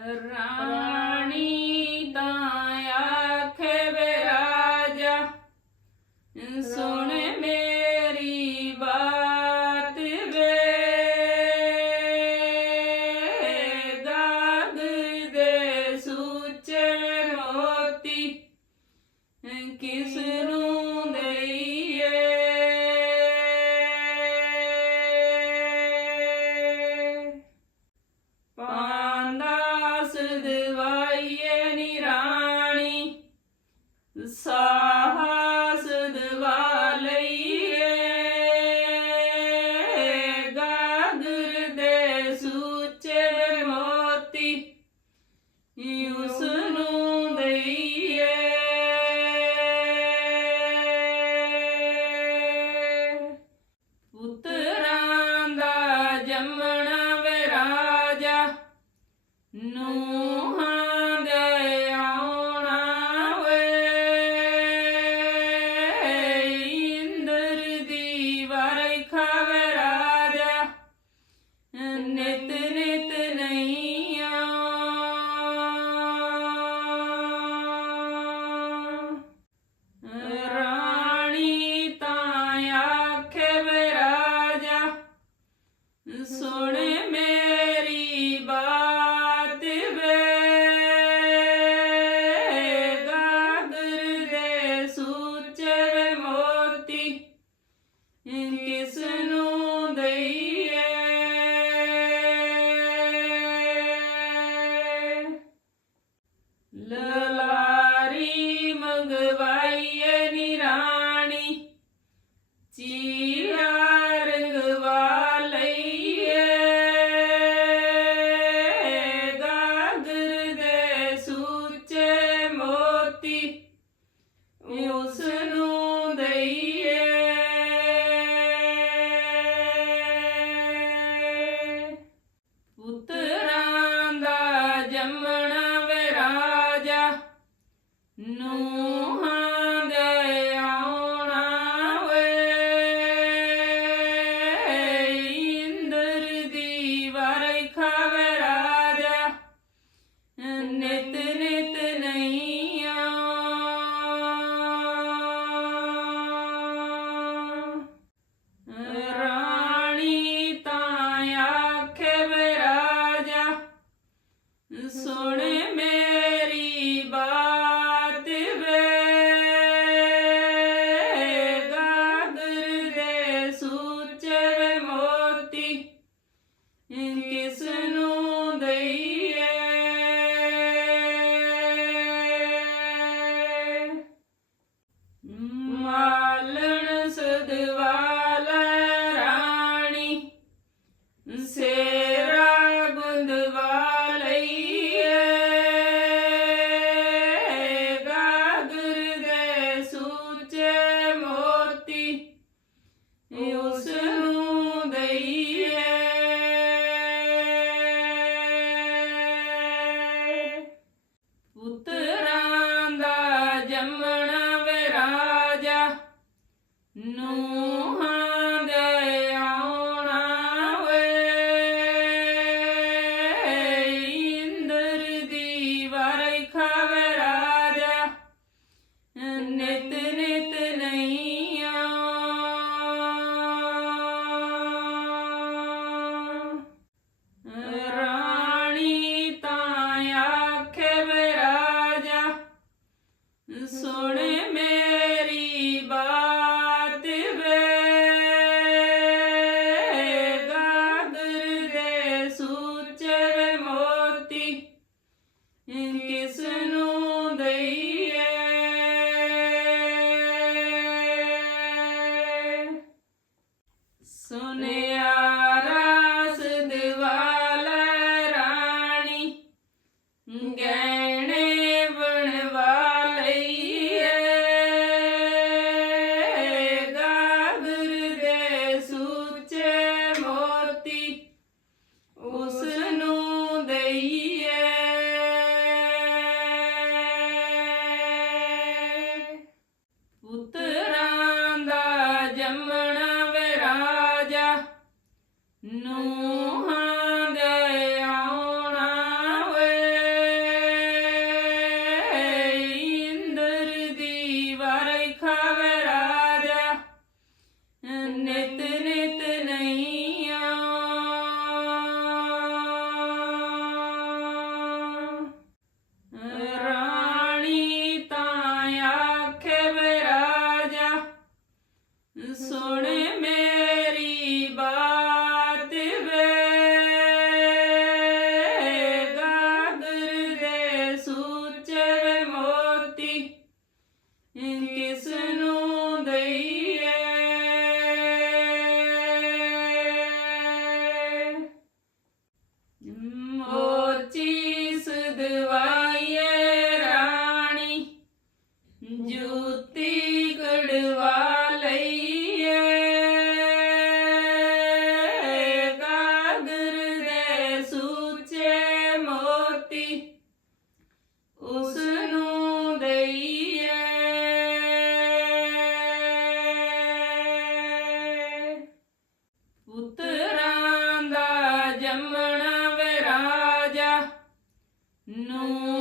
Rama. ਕਿਸ ਨੂੰ ਦਈਏ ਲਲਾਰੀ ਮੰਗਵਾਈਏ ਨਿਰਾਣੀ ਚੀਰਾ ਰੰਗਵਾ ਲਈਏ। ਗਾਗਰ ਦੇ ਸੂਚੇ ਉਸ No. No. No. ਜੋਤੀ ਉਸ ਨੂੰ ਦਈਏ। ਪੁੱਤਰਾਂ ਦਾ ਜੰਮਣਾ ਵੇ ਰਾਜਾ ਨੂੰ